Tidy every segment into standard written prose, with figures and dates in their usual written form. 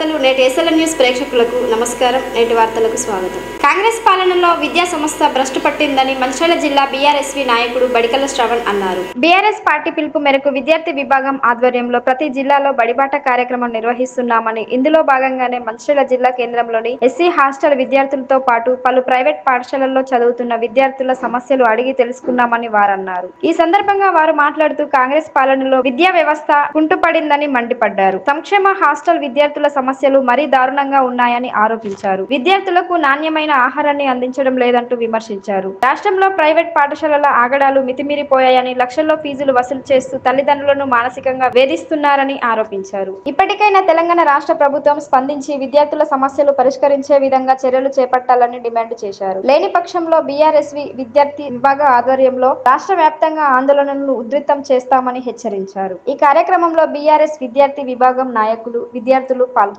వార్తలు నేటి SLN news ప్రేక్షకులకు నమస్కారం. నేటి వార్తలకు స్వాగతం. కాంగ్రెస్ పాలనలో విద్యా సంస్థ భ్రష్టు పట్టిందని మంచిర్యాల జిల్లా బీఆర్ఎస్వి నాయకుడు బడికల శ్రవణ్ అన్నారు. బీఆర్ఎస్ పార్టీ పిలుపు మేరకు విద్యార్థి విభాగం ఆధ్వర్యంలో ప్రతి జిల్లాలో బడిబాట కార్యక్రమం నిర్వహిస్తున్నామని, ఇందులో భాగంగానే మంచిర్యాల జిల్లా కేంద్రంలోని ఎస్సీ హాస్టల్ విద్యార్థులతో పాటు పలు ప్రైవేట్ పాఠశాలల్లో చదువుతున్న విద్యార్థుల సమస్యలు అడిగి తెలుసుకున్నామని వారన్నారు. ఈ సందర్భంగా వారు మాట్లాడుతూ కాంగ్రెస్ పాలనలో విద్యా వ్యవస్థ కుంటుపడిందని మండిపడ్డారు. సంక్షేమ హాస్టల్ విద్యార్థుల సమస్యలు మరీ దారుణంగా ఉన్నాయని ఆరోపించారు. విద్యార్థులకు నాణ్యమైన ఆహారాన్ని అందించడం లేదంటూ విమర్శించారు. రాష్ట్రంలో ప్రైవేట్ పాఠశాలల ఆగడాలు మితిమీరిపోయాయని, లక్షల్లో ఫీజులు వసూలు చేస్తూ తల్లిదండ్రులను మానసికంగా వేధిస్తున్నారని ఆరోపించారు. ఇప్పటికైనా తెలంగాణ రాష్ట్ర ప్రభుత్వం స్పందించి విద్యార్థుల సమస్యలు పరిష్కరించే విధంగా చర్యలు చేపట్టాలని డిమాండ్ చేశారు. లేని పక్షంలో బీఆర్ఎస్వి విద్యార్థి విభాగ ఆధ్వర్యంలో రాష్ట్ర వ్యాప్తంగా ఆందోళనలను ఉధృతం చేస్తామని హెచ్చరించారు. ఈ కార్యక్రమంలో బీఆర్ఎస్ విద్యార్థి విభాగం నాయకులు, విద్యార్థులు పాల్గొన్నారు.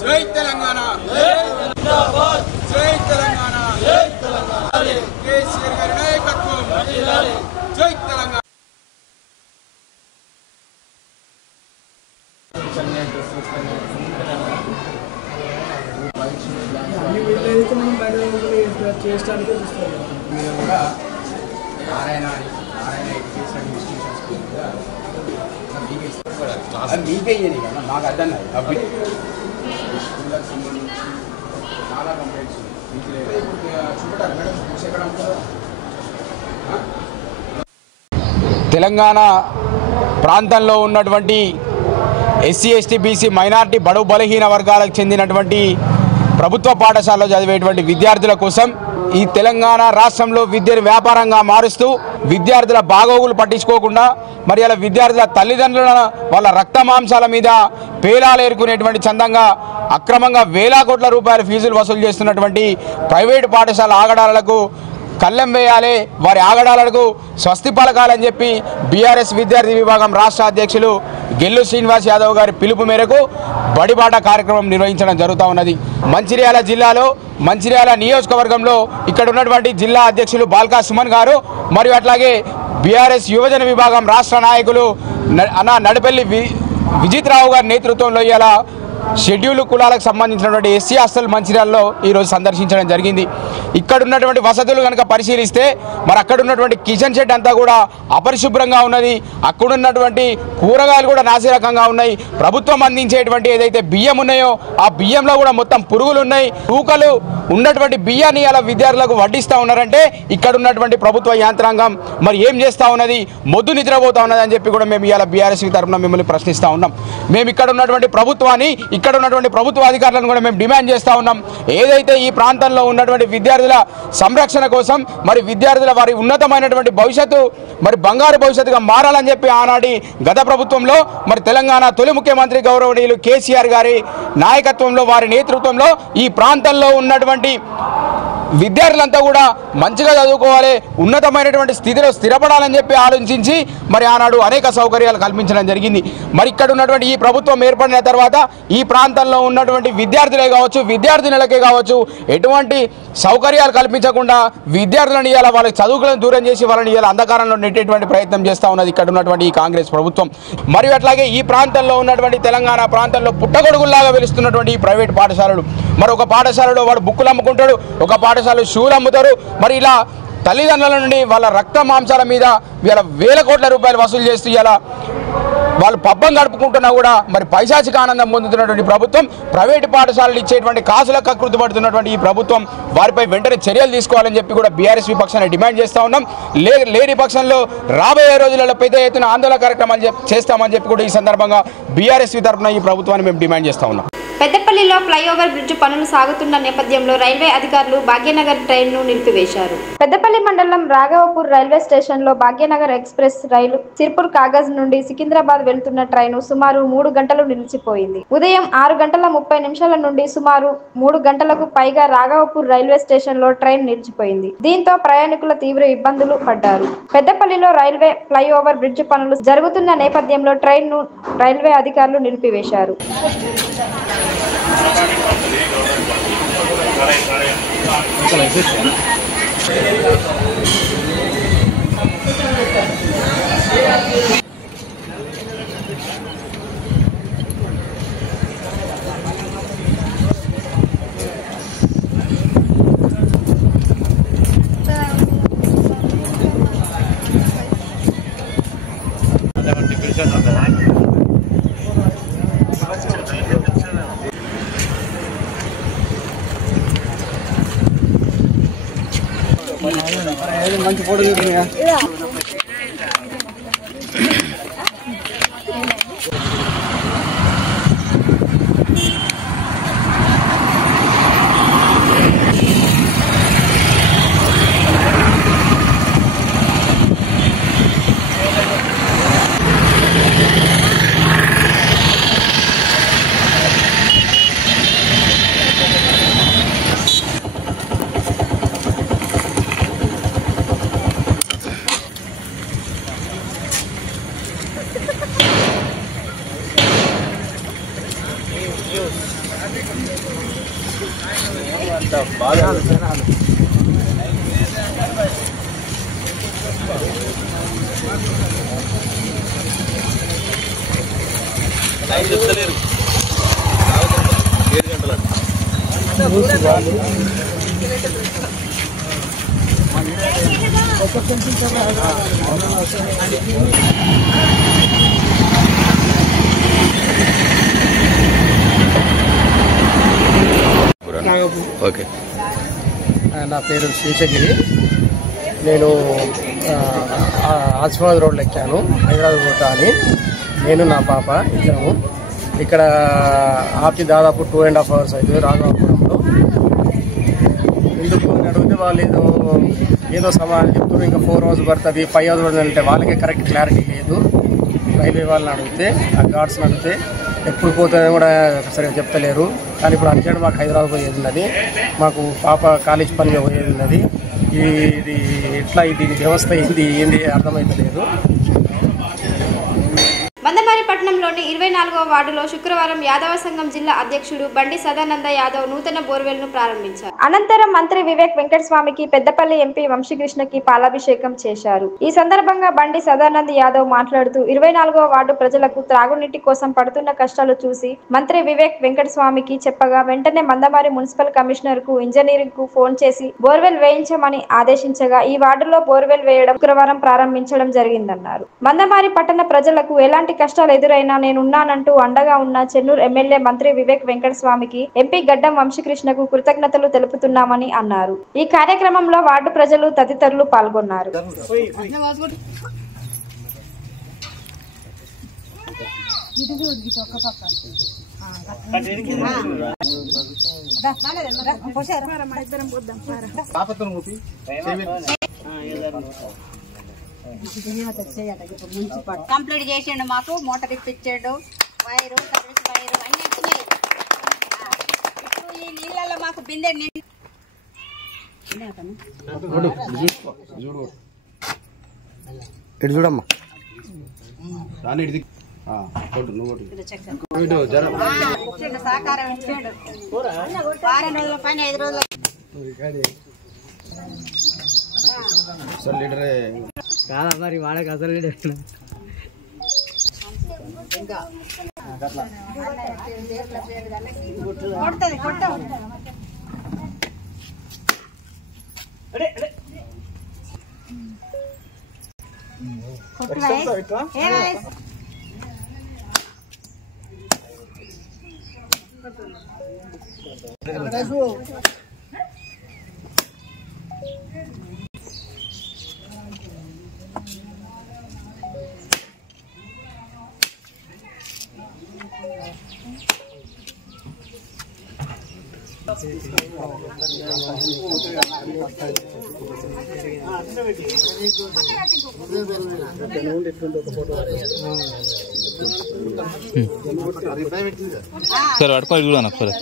జై తెలంగాణ, జై తెలంగాణ, కేసీఆర్ గారి నాయకత్వం, జై తెలంగాణ. మీకే కదా మాకు అర్థం కాదు. చాలా కంప్లైంట్స్ తెలంగాణ ప్రాంతంలో ఉన్నటువంటి ఎస్సీ, ఎస్టీ, బీసీ, మైనారిటీ, బడుగు బలహీన వర్గాలకు చెందినటువంటి ప్రభుత్వ పాఠశాలలో చదివేటువంటి విద్యార్థుల కోసం ఈ తెలంగాణ రాష్ట్రంలో విద్యను వ్యాపారంగా మారుస్తూ విద్యార్థుల బాగోగులు పట్టించుకోకుండా మరి అలా విద్యార్థుల తల్లిదండ్రుల వాళ్ళ రక్త మాంసాల మీద పేలాలు ఏరుకునేటువంటి చందంగా అక్రమంగా వేల కోట్ల రూపాయల ఫీజులు వసూలు చేస్తున్నటువంటి ప్రైవేటు పాఠశాల ఆగడాలకు కళ్ళెం వేయాలి, వారి ఆగడాలకు స్వస్తి పలకాలని చెప్పి బీఆర్ఎస్ విద్యార్థి విభాగం రాష్ట్ర అధ్యక్షులు గెల్లు శ్రీనివాస్ యాదవ్ గారి పిలుపు మేరకు బడిబాట కార్యక్రమం నిర్వహించడం జరుగుతూ ఉన్నది. మంచిర్యాల జిల్లాలో మంచిర్యాల నియోజకవర్గంలో ఇక్కడ ఉన్నటువంటి జిల్లా అధ్యక్షులు బాల్కా సుమన్ గారు మరియు అట్లాగే బీఆర్ఎస్ యువజన విభాగం రాష్ట్ర నాయకులు నడిపెల్లి విజిత్ రావు గారి నేతృత్వంలో ఇలా షెడ్యూల్ కులాలకు సంబంధించినటువంటి ఎస్సీ హాస్టల్ మంచిర్యాలలో ఈరోజు సందర్శించడం జరిగింది. ఇక్కడ ఉన్నటువంటి వసతులు కనుక పరిశీలిస్తే మరి అక్కడ ఉన్నటువంటి కిచెన్ షెడ్ అంతా కూడా అపరిశుభ్రంగా ఉన్నది. అక్కడ ఉన్నటువంటి కూరగాయలు కూడా నాసిరకంగా ఉన్నాయి. ప్రభుత్వం అందించేటువంటి ఏదైతే బియ్యం ఉన్నాయో ఆ బియ్యంలో కూడా మొత్తం పురుగులు ఉన్నాయి. తూకలు ఉన్నటువంటి బియ్యాన్ని అలా విద్యార్థులకు వడ్డిస్తూ ఉన్నారంటే ఇక్కడ ఉన్నటువంటి ప్రభుత్వ యాంత్రాంగం మరి ఏం చేస్తూ ఉన్నది, మొద్దు నిద్రపోతూ ఉన్నది అని చెప్పి కూడా మేము ఇవాళ బీఆర్ఎస్ తరఫున మిమ్మల్ని ప్రశ్నిస్తూ ఉన్నాం. మేము ఇక్కడ ఉన్నటువంటి ప్రభుత్వాన్ని, ఇక్కడ ఉన్నటువంటి ప్రభుత్వ అధికారులను కూడా మేము డిమాండ్ చేస్తూ ఉన్నాం. ఏదైతే ఈ ప్రాంతంలో ఉన్నటువంటి విద్యార్థుల సంరక్షణ కోసం మరి విద్యార్థుల వారి ఉన్నతమైనటువంటి భవిష్యత్తు మరి బంగారు భవిష్యత్తుగా మారాలని చెప్పి ఆనాటి గత ప్రభుత్వంలో మరి తెలంగాణ తొలి ముఖ్యమంత్రి గౌరవనీయులు కేసీఆర్ గారి నాయకత్వంలో వారి నేతృత్వంలో ఈ ప్రాంతంలో ఉన్నటువంటి విద్యార్థులంతా కూడా మంచిగా చదువుకోవాలి, ఉన్నతమైనటువంటి స్థితిలో స్థిరపడాలని చెప్పి ఆలోచించి మరి ఆనాడు అనేక సౌకర్యాలు కల్పించడం జరిగింది. మరి ఇక్కడ ఉన్నటువంటి ఈ ప్రభుత్వం ఏర్పడిన తర్వాత ఈ ప్రాంతంలో ఉన్నటువంటి విద్యార్థులే కావచ్చు, విద్యార్థినులకే కావచ్చు ఎటువంటి సౌకర్యాలు కల్పించకుండా విద్యార్థులను ఇవాళ వాళ్ళ చదువులను దూరం చేసి వాళ్ళని ఇవాళ అంధకారంలో నెట్టేటువంటి ప్రయత్నం చేస్తూ ఉన్నది ఇక్కడ ఉన్నటువంటి ఈ కాంగ్రెస్ ప్రభుత్వం. మరియు అట్లాగే ఈ ప్రాంతంలో ఉన్నటువంటి తెలంగాణ ప్రాంతంలో పుట్టగొడుగుల్లాగా వెలుస్తున్నటువంటి ఈ ప్రైవేట్ పాఠశాలలు, మరి ఒక పాఠశాలలో వాడు బుక్కులు అమ్ముకుంటాడు, ఒక పాఠశాల షూలు అమ్ముతారు. మరి ఇలా తల్లిదండ్రుల నుండి వాళ్ళ రక్త మాంసాల మీద వీళ్ళ వేల కోట్ల రూపాయలు వసూలు చేస్తూ ఇలా వాళ్ళు పబ్బం గడుపుకుంటున్నా కూడా మరి పైశాచిక ఆనందం పొందుతున్నటువంటి ప్రభుత్వం, ప్రైవేటు పాఠశాలలు ఇచ్చేటువంటి కాసులకు కకృతి పడుతున్నటువంటి ఈ ప్రభుత్వం వారిపై వెంటనే చర్యలు తీసుకోవాలని చెప్పి కూడా బీఆర్ఎస్ విపక్షాన్ని డిమాండ్ చేస్తూ ఉన్నాం. లేని పక్షంలో రాబోయే రోజులలో పెద్ద ఎత్తున ఆందోళన కార్యక్రమాలు చేస్తామని చెప్పి కూడా ఈ సందర్భంగా బీఆర్ఎస్ తరఫున ఈ ప్రభుత్వాన్ని మేము డిమాండ్ చేస్తూ ఉన్నాం. పెద్దపల్లిలో ఫ్లైఓవర్ బ్రిడ్జ్ పనులు సాగుతున్న నేపథ్యంలో రైల్వే అధికారులు భాగ్యనగర్ ట్రైన్ను నిలిపివేశారు. పెద్దపల్లి మండలం రాఘవపూర్ రైల్వే స్టేషన్లో భాగ్యనగర్ ఎక్స్ప్రెస్ రైలు సిర్పూర్ కాగజ్ నుండి సికింద్రాబాద్ వెళ్తున్న ట్రైను సుమారు 3 గంటలు నిలిచిపోయింది. ఉదయం 6:30 నుండి సుమారు 3 గంటలకు పైగా రాఘవపూర్ రైల్వే స్టేషన్లో ట్రైన్ నిలిచిపోయింది. దీంతో ప్రయాణికులు తీవ్ర ఇబ్బందులు పడ్డారు. పెద్దపల్లిలో రైల్వే ఫ్లైఓవర్ బ్రిడ్జ్ పనులు జరుగుతున్న నేపథ్యంలో ట్రైన్ను రైల్వే అధికారులు నిలిపివేశారు. మంచి ఫోటో తీసుకున్నా ఓకే. నా పేరు శేషగిరి. నేను ఆసిఫాబాద్ రోడ్లో ఎక్కాను. హైదరాబాద్ పోతా అని నేను నా పాప ఇద్దరము ఇక్కడ ఆపి దాదాపు 2.5 hours అవుతుంది రాఘవాపురంలో. ఎందుకు అని అడిగితే వాళ్ళు ఏదో సమాధానం చెప్తున్నారు. ఇంకా 4 hours పడుతుంది, 5 hours పడుతుంది అంటే వాళ్ళకే కరెక్ట్ క్లారిటీ లేదు. రైల్వే వాళ్ళని అడిగితే, ఆ గార్డ్స్ని అడిగితే ఎప్పుడు పోతుందని కూడా సరిగా చెప్తలేరు. కానీ ఇప్పుడు అర్జెంట్ మాకు హైదరాబాద్ పోయేది ఉన్నది, మాకు పాప కాలేజ్ పని పోయేది ఉన్నది. ఇది ఎట్లా దీని వ్యవస్థ ఏంది అర్థమైతలేదు. మందమరిపట్నంలోని 24వ వార్డులో శుక్రవారం యాదవ సంఘం జిల్లా అధ్యక్షుడు బండి సదానంద యాదవ్ నూతన బోర్వెల్ను ప్రారంభించారు. అనంతరం మంత్రి వివేక్ వెంకటస్వామికి పెద్దపల్లి ఎంపీ వంశీకృష్ణకి పాలాభిషేకం చేశారు. ఈ సందర్భంగా బండి సదానంద యాదవ్ మాట్లాడుతూ 24వ వార్డు ప్రజలకు త్రాగునీటి కోసం పడుతున్న కష్టాలు చూసి మంత్రి వివేక్ వెంకటస్వామికి చెప్పగా వెంటనే మందమరి మున్సిపల్ కమిషనర్ కు ఇంజనీరింగ్ కు ఫోన్ చేసి బోర్వెల్ వేయించమని ఆదేశించగా ఈ వార్డులో బోర్వెల్ వేయడం శుక్రవారం ప్రారంభించడం జరిగిందన్నారు. మందమరి పట్టణ ప్రజలకు ఎలాంటి కష్టాలు ఎదురైనా నేనున్నానంటూ అండగా ఉన్న చెన్నూరు ఎమ్మెల్యే మంత్రి వివేక్ వెంకటస్వామికి ఎంపీ గడ్డం వంశీకృష్ణకు కృతజ్ఞతలు తెలుపుతున్నామని అన్నారు. ఈ కార్యక్రమంలో వార్డు ప్రజలు తదితరులు పాల్గొన్నారు. కంప్లీట్ చేసిండు, మాకు మోటార్ ఇప్పించాడు, వైరు సర్వీస్ వైరు అన్ని వచ్చినాయి. ఇప్పుడు ఈ నీళ్ళలో మాకు బిందె చూడమ్మా సహకారం ఇచ్చాడు. వారం రోజుల పైన 5 రోజులు కాదా మరి వాడక అసలు లీడర్ కొడుతుంది కొట్ట సరే పట్టుకోవాలి చూడ నాకు సరే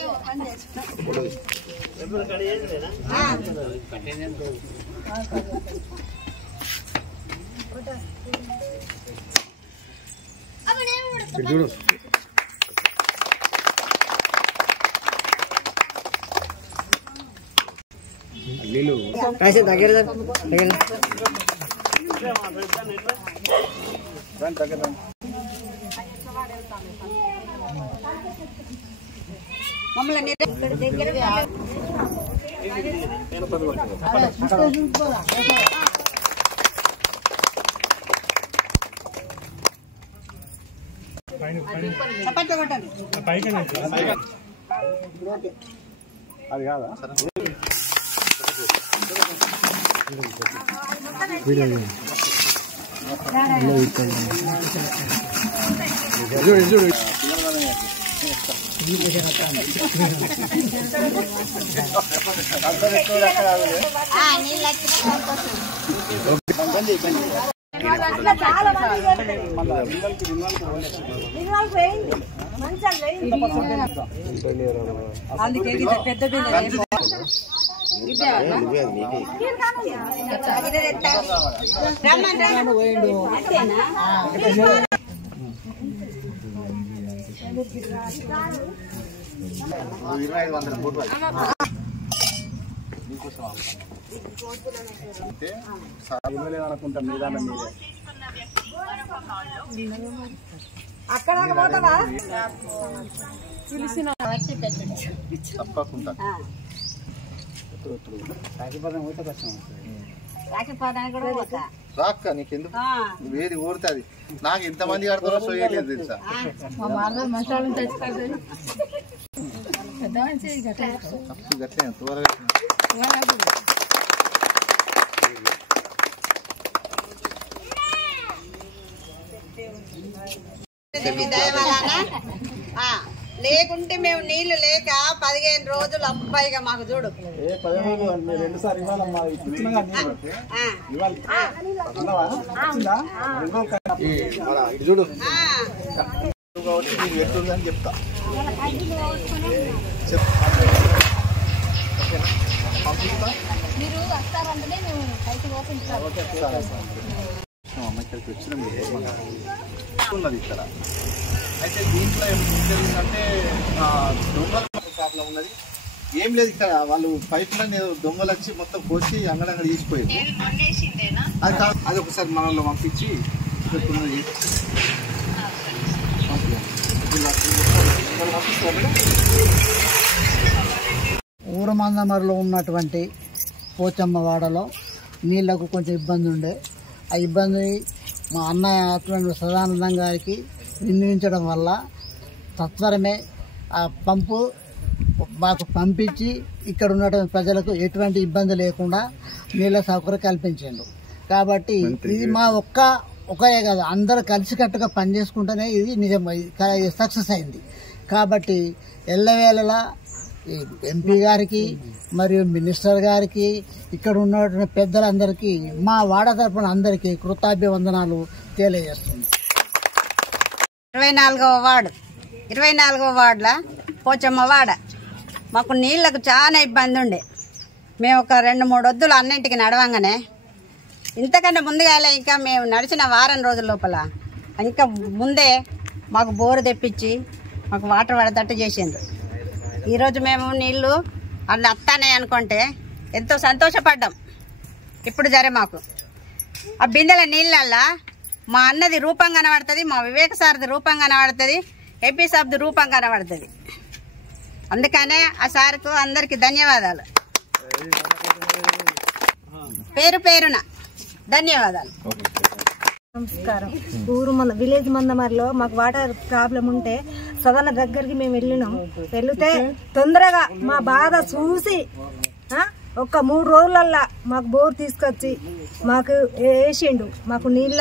చూడు దగ్గర మమ్మల్ని అది కాదా అనుకుంటా మీదానం అక్కడ పోతావా తప్పకుండా రాక్క నీకెందుకు నువ్వు ఏది ఓడుతుంది నాకు ఎంతమంది ఆడుతారో సోయలేదు తెలుసా తప్పు గట్లే త్వరగా లేకుంటే మేము నీళ్లు లేక 15 రోజులు అబ్బాయిగా మాకు చూడు చూడు ఎట్లుందని చెప్తా అమ్మాయికి వచ్చిన ఉన్నది ఇక్కడ అయితే దీంట్లో ఏం జరిగిందంటే దొంగల ప్రాబ్లం ఉన్నది ఏం లేదు ఇక్కడ వాళ్ళు పైప్లైన్ దొంగలు వచ్చి మొత్తం కోసి అంగడంగడి తీసిపోయింది అది కాదు అది ఒకసారి మనల్ని పంపించి ఊరమందమరిలో ఉన్నటువంటి పోచమ్మవాడలో నీళ్లకు కొంచెం ఇబ్బంది ఉండే ఆ ఇబ్బంది మా అన్నయ్య సదానందం గారికి విన్నవించడం వల్ల తత్వరమే ఆ పంపు మాకు పంపించి ఇక్కడ ఉన్నటువంటి ప్రజలకు ఎటువంటి ఇబ్బంది లేకుండా నీళ్ళ సౌకర్యం కల్పించిండు. కాబట్టి ఇది మా ఒకే కాదు అందరూ కలిసికట్టుగా పనిచేసుకుంటేనే ఇది నిజం సక్సెస్ అయింది. కాబట్టి ఎల్లవేళలా ఎంపీ గారికి మరియు మినిస్టర్ గారికి ఇక్కడ ఉన్నటువంటి పెద్దలందరికీ మా వాడ తరపున అందరికీ కృతజ్ఞాభివందనాలు తెలియజేస్తుంది. 24వ వార్డుల పోచమ్మ వాడ మాకు నీళ్లకు చాలా ఇబ్బంది ఉండే. మేము ఒక 2-3 వద్దులు అన్నింటికి నడవంగానే ఇంతకంటే ముందుగా ఇంకా మేము నడిచిన వారం రోజుల లోపల ఇంకా ముందే మాకు బోరు తెప్పించి మాకు వాటర్ పడేటట్టు చేసిండ్రు. ఈరోజు మేము నీళ్లు అలా అత్తానే అనుకుంటే ఎంతో సంతోషపడ్డాం. ఇప్పుడు జరే మాకు ఆ బిందెల నీళ్ళల్లా మా అన్నది రూపం కనబడుతుంది, మా వివేక సార్ది రూపం కనబడుతుంది, ఏపీ సాబ్ది రూపం కనబడుతుంది. అందుకనే ఆ సార్కు అందరికీ ధన్యవాదాలు, పేరు పేరున ధన్యవాదాలు. నమస్కారం. విలేజ్ మందమరిలో మాకు వాటర్ ప్రాబ్లం ఉంటే సదన దగ్గరికి మేము వెళ్ళినాం. వెళితే తొందరగా మా బాధ చూసి ఒక 3 రోజులల్లా మాకు బోర్ తీసుకొచ్చి మాకు వేసిండు. మాకు నీళ్ళ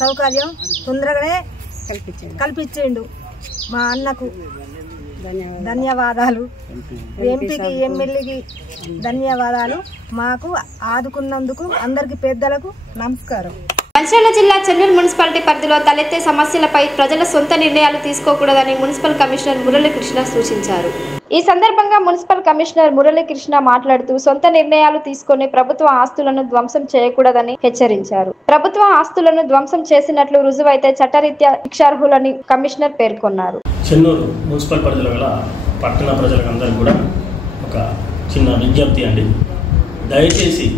సౌకర్యం తొందరగానే కల్పించిండు మా అన్నకు. ధన్యవాదాలు. ఎంపీకి ఎమ్మెల్యేకి ధన్యవాదాలు. మాకు ఆదుకున్నందుకు అందరికి పెద్దలకు నమస్కారం. మంచిర్యాల జిల్లా చెన్నూరు మున్సిపాలిటీ పరిధిలో తలెత్తే సమస్యలపై ప్రజల సొంత నిర్ణయాలు తీసుకోకూడదని మున్సిపల్ కమిషనర్ మురళీకృష్ణ సూచించారు. ఈ సందర్భంగా మున్సిపల్ కమిషనర్ మురళీకృష్ణ మాట్లాడుతూ సొంత నిర్ణయాలు తీసుకుని ప్రభుత్వ ఆస్తులను ధ్వంసం చేయకూడదని హెచ్చరించారు. ప్రభుత్వ ఆస్తులను ధ్వంసం చేసినట్లు రుజువైతే చట్టరీత్యా శిక్షార్హులని కమిషనర్ పేర్కొన్నారు. చెన్నూరు మున్సిపల్ పరిధిలో గల పట్టణ ప్రజలందరూ కూడా ఒక చిన్న విజ్ఞప్తి అండి. దయచేసి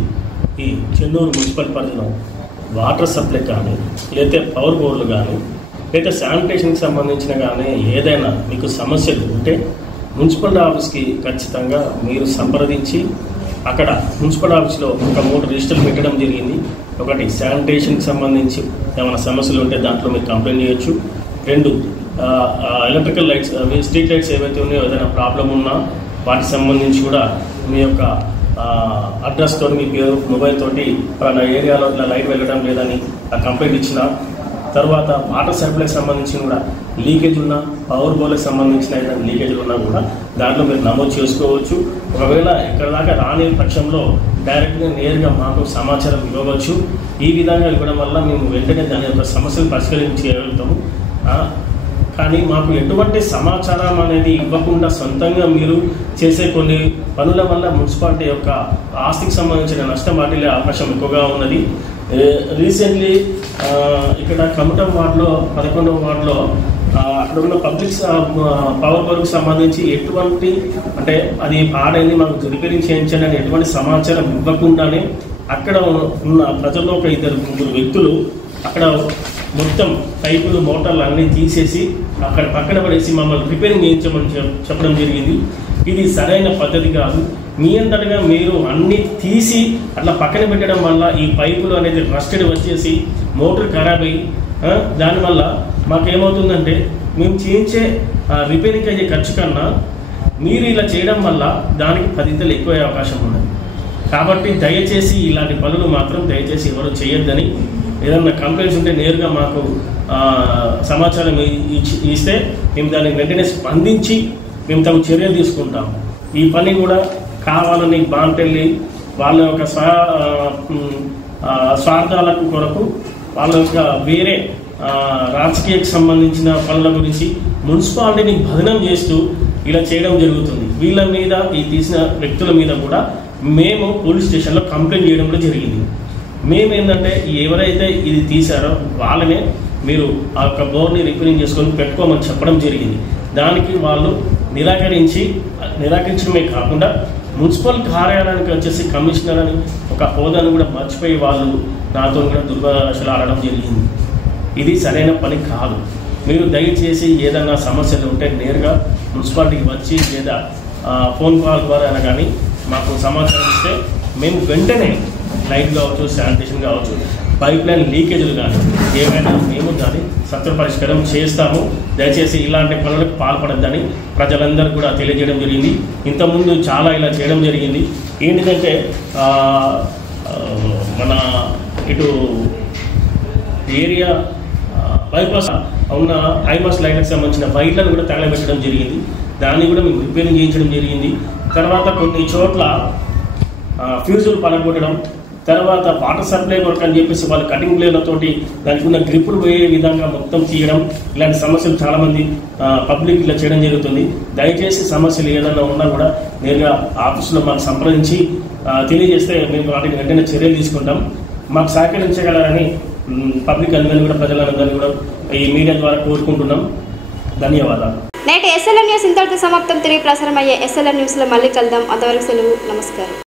ఈ చెన్నూరు మున్సిపల్ పరిధిలో వాటర్ సప్లై కానీ లేకపోతే పవర్ బోర్డులు కానీ లేదా శానిటేషన్కి సంబంధించిన కానీ ఏదైనా మీకు సమస్యలు ఉంటే మున్సిపల్ ఆఫీస్కి ఖచ్చితంగా మీరు సంప్రదించి అక్కడ మున్సిపల్ ఆఫీస్లో ఒక 3 రిజిస్టర్లు పెట్టడం జరిగింది. ఒకటి శానిటేషన్కి సంబంధించి ఏమైనా సమస్యలు ఉంటే దాంట్లో మీరు కంప్లైంట్ చేయొచ్చు. 2 ఎలక్ట్రికల్ లైట్స్ స్ట్రీట్ లైట్స్ ఏవైతే ఉన్నాయో ఏదైనా ప్రాబ్లం ఉన్నా వాటికి సంబంధించి కూడా మీ యొక్క అడ్రస్ తోటి మీ పేరు మొబైల్ తోటి పలానా ఏరియాలో ఇట్లా లైట్ వెళ్ళడం లేదని కంప్లైంట్ ఇచ్చిన తర్వాత వాటర్ సప్లైకి సంబంధించి కూడా లీకేజ్ ఉన్నా పవర్ బోర్డుకి సంబంధించిన ఏదైనా లీకేజ్లు ఉన్నా కూడా దాంట్లో మీరు నమోదు చేసుకోవచ్చు. ఒకవేళ ఇక్కడ దాకా రాని పక్షంలో డైరెక్ట్గా నేరుగా మాకు సమాచారం ఇవ్వవచ్చు. ఈ విధంగా ఇవ్వడం వల్ల మేము వెంటనే దాని యొక్క సమస్యలు పరిష్కరించగలుగుతాము. కానీ మాకు ఎటువంటి సమాచారం అనేది ఇవ్వకుండా సొంతంగా మీరు చేసే కొన్ని పనుల వల్ల మున్సిపాలిటీ యొక్క ఆస్తికి సంబంధించిన నష్టం వాటిల్లే అవకాశం ఎక్కువగా ఉన్నది. రీసెంట్లీ ఇక్కడ కమటం వార్డులో 11వ వార్డులో అక్కడ ఉన్న పబ్లిక్ పవర్ బోర్డుకి సంబంధించి ఎటువంటి అంటే అది పాడైంది మాకు రిపేరింగ్ చేయించండి అని ఎటువంటి సమాచారం ఇవ్వకుండానే అక్కడ ఉన్న ప్రజల్లో ఒక 2-3 వ్యక్తులు అక్కడ మొత్తం పైపులు మోటార్లు అన్నీ తీసేసి అక్కడ పక్కన పడేసి మమ్మల్ని రిపేరింగ్ చేయించమని చెప్పడం జరిగింది. ఇది సరైన పద్ధతి కాదు. మీ అంతటగా మీరు అన్ని తీసి అట్లా పక్కన పెట్టడం వల్ల ఈ పైపులు అనేది రస్టెడ్ వచ్చేసి మోటార్ ఖరాబ్ అయ్యి దానివల్ల మాకేమవుతుందంటే మేము చేయించే రిపేరింగ్ అయ్యే ఖర్చు కన్నా మీరు ఇలా చేయడం వల్ల దానికి 10 ఇంతలు ఎక్కువ అవకాశం ఉన్నది. కాబట్టి దయచేసి ఇలాంటి పనులు మాత్రం దయచేసి ఎవరు చేయొద్దని, ఏదన్నా కంప్లైంట్స్ ఉంటే నేరుగా మాకు సమాచారం ఇస్తే మేము దానికి వెంటనే స్పందించి మేము తమ చర్యలు తీసుకుంటాం. ఈ పని కూడా కావాలని బాంటెళ్ళి వాళ్ళ యొక్క స్వార్థాలకు కొరకు వాళ్ళ యొక్క వేరే రాజకీయకు సంబంధించిన పనుల గురించి మున్సిపాలిటీని భదనం చేస్తూ ఇలా చేయడం జరుగుతుంది. వీళ్ళ మీద ఈ తీసిన వ్యక్తుల మీద కూడా మేము పోలీస్ స్టేషన్లో కంప్లైంట్ చేయడం కూడా జరిగింది. మేమేంటంటే ఎవరైతే ఇది తీశారో వాళ్ళనే మీరు ఆ యొక్క బోర్ని రిపేరింగ్ చేసుకొని పెట్టుకోమని చెప్పడం జరిగింది. దానికి వాళ్ళు నిరాకరించడమే కాకుండా మున్సిపల్ కార్యాలయానికి వచ్చేసి కమిషనర్ అని ఒక హోదాను కూడా మర్చిపోయి వాళ్ళు నాతో కూడా దుర్భాషలు ఆడడం జరిగింది. ఇది సరైన పని కాదు. మీరు దయచేసి ఏదైనా సమస్యలు ఉంటే నేరుగా మున్సిపాలిటీకి వచ్చి లేదా ఫోన్ కాల్ ద్వారా కానీ మాకు సమాచారం ఇస్తే మేము వెంటనే లైట్ కావచ్చు, శానిటేషన్ కావచ్చు, పైప్ లైన్ లీకేజీలు కానీ ఏమైనా మేము దాన్ని సత్వర పరిష్కారం చేస్తాము. దయచేసి ఇలాంటి పనులకు పాల్పడద్దని ప్రజలందరూ కూడా తెలియజేయడం జరిగింది. ఇంతకుముందు చాలా ఇలా చేయడం జరిగింది. ఏంటిదంటే మన ఇటు ఏరియా బైపాస్ ఉన్న హైమాస్ లైన్కి సంబంధించిన వైర్లను కూడా తగలబెట్టడం జరిగింది. దాన్ని కూడా మేము రిపేరింగ్ చేయించడం జరిగింది. తర్వాత కొన్ని చోట్ల ఫ్యూజులు పలగొట్టడం, తర్వాత వాటర్ సప్లై వర్క్ అని చెప్పేసి వాళ్ళు కటింగ్ ప్లేలతోటి దానికి ఉన్న గ్రిప్పులు పోయే విధంగా మొత్తం తీయడం, ఇలాంటి సమస్యలు చాలామంది పబ్లిక్ ఇలా చేయడం జరుగుతుంది. దయచేసి సమస్యలు ఏదైనా ఉన్నా కూడా నేరుగా ఆఫీసులో మాకు సంప్రదించి తెలియజేస్తే మేము వాటిని వెంటనే చర్యలు తీసుకుంటాం. మాకు సహకరించగలరని పబ్లిక్ అందరినీ కూడా ప్రజలందరినీ కూడా ఈ మీడియా ద్వారా కోరుకుంటున్నాం. ధన్యవాదాలు. నేటి SLN న్యూస్ ఇంతటితో సమాప్తం. తిరిగి ప్రసారం అయ్యే SLN న్యూస్లో మళ్ళీ కలుద్దాం. అంతవరకు సెలవు. నమస్కారం.